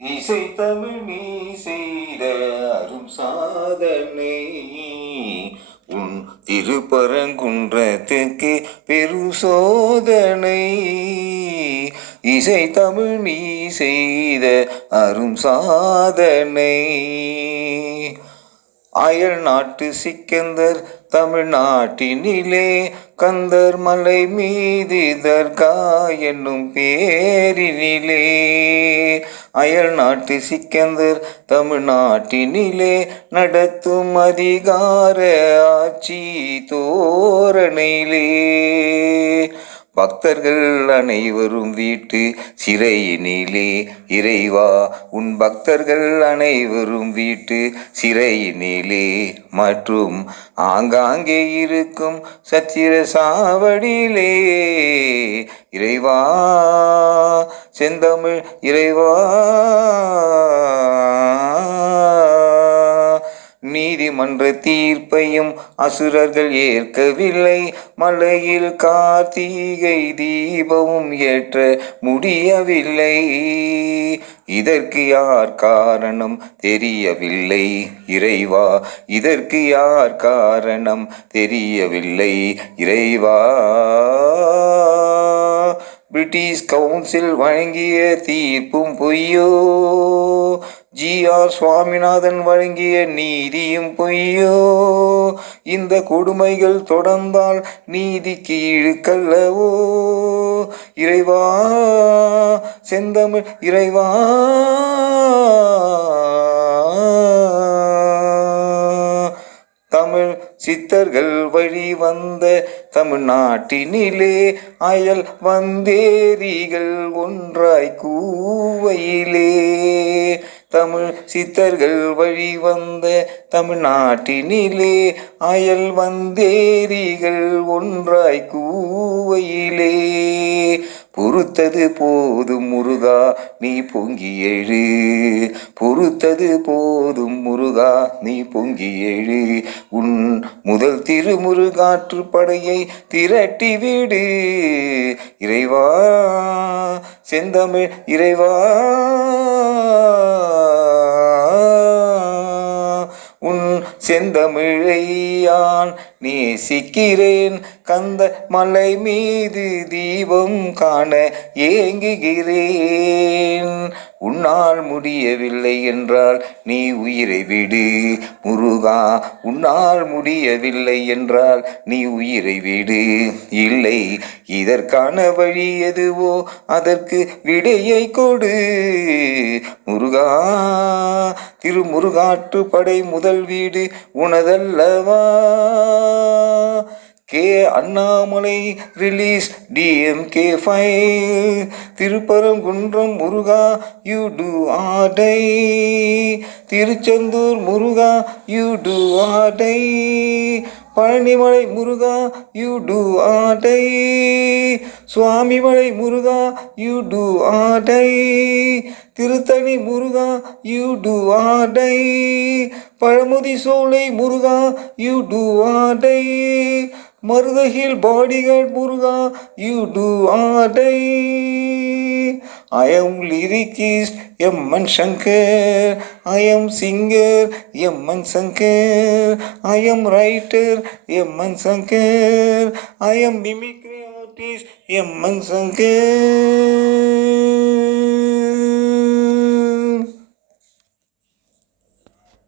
இசை தமிழ் நீ செய்த அரும் சாதனை உன் திருப்பரங்குன்றத்துக்கு பெரும் சோதனை. இசை தமிழ் நீ செய்த அரும் சாதனை. அயல் நாட்டு சிக்கந்தர் தமிழ்நாட்டினிலே கந்தர் மலை மீது தர்கா என்னும் பேரினிலே. அயல் நாட்டு சிக்கந்தர் தமிழ்நாட்டினிலே நடத்தும் அதிகார ஆட்சி தோரணையிலே. பக்தர்கள் அனைவரும் வீட்டு சிறையினிலே இறைவா உன் பக்தர்கள் அனைவரும் வீட்டு சிறையினிலே மற்றும் ஆங்காங்கே இருக்கும் சத்திர சாவடியிலே இறைவா செந்தமிழ் இறைவா. நீதிமன்ற தீர்ப்பையும் அசுரர்கள் ஏற்கவில்லை. மலையில் கார்த்திகை தீபமும் ஏற்ற முடியவில்லை. இதற்கு யார் காரணம் தெரியவில்லை இறைவா. இதற்கு யார் காரணம் தெரியவில்லை இறைவா. பிரிட்டிஷ் கவுன்சில் வழங்கிய தீர்ப்பும் பொய்யோ. ஜி.ஆர். சுவாமிநாதன் வழங்கிய நீதியும் பொய்யோ. இந்த கொடுமைகள் தொடர்ந்தால் நீதிக்கு இழுக்கல்லவோ இறைவா செந்தமிழ் இறைவா. தமிழ் சித்தர்கள் வழி வந்த தமிழ்நாட்டினிலே அயல் வந்தேரிகள் ஒன்றாய் கூவையிலே. தமிழ் சித்தர்கள் வழி வந்த தமிழ்நாட்டினிலே அயல் வந்தேரிகள் ஒன்றாய் கூவையிலே. பொறுத்தது போதும் முருகா நீ பொங்கி எழு. பொறுத்தது போதும் முருகா நீ பொங்கி எழு. உன் முதல் திருமுருகாற்று படையை திரட்டி விடு இறைவா செந்தமிழ் இறைவா. உன் செந்தமிழை யான் நேசிக்கிறேன். கந்த மலை மீது தீபம் காண ஏங்குகிறேன். உன்னால் முடியவில்லை என்றால் நீ உயிரை விடு முருகா. உன்னால் முடியவில்லை என்றால் நீ உயிரை விடு. இல்லை இதற்கான வழி எதுவோ அதற்கு விடையை கொடு முருகா. திருமுருகாற்று படை முதல் வீடு உனதல்லவா. K. Annamalai release DMK file. Thiruparankundram Muruga you do or die. Thiruchendur Muruga you do or die. Palanimalai Muruga you do or die. Swamimalai Muruga you do or die. Thiruttani Muruga you do or die. Pazhamudhir Solai Muruga you do or die. மருதகில் bodyguard Muruga you do or die. I am lyricist M.N. Shankar. I am singer M.N. Shankar. I am writer M.N. Shankar. I am mimicry artist M.N. Shankar.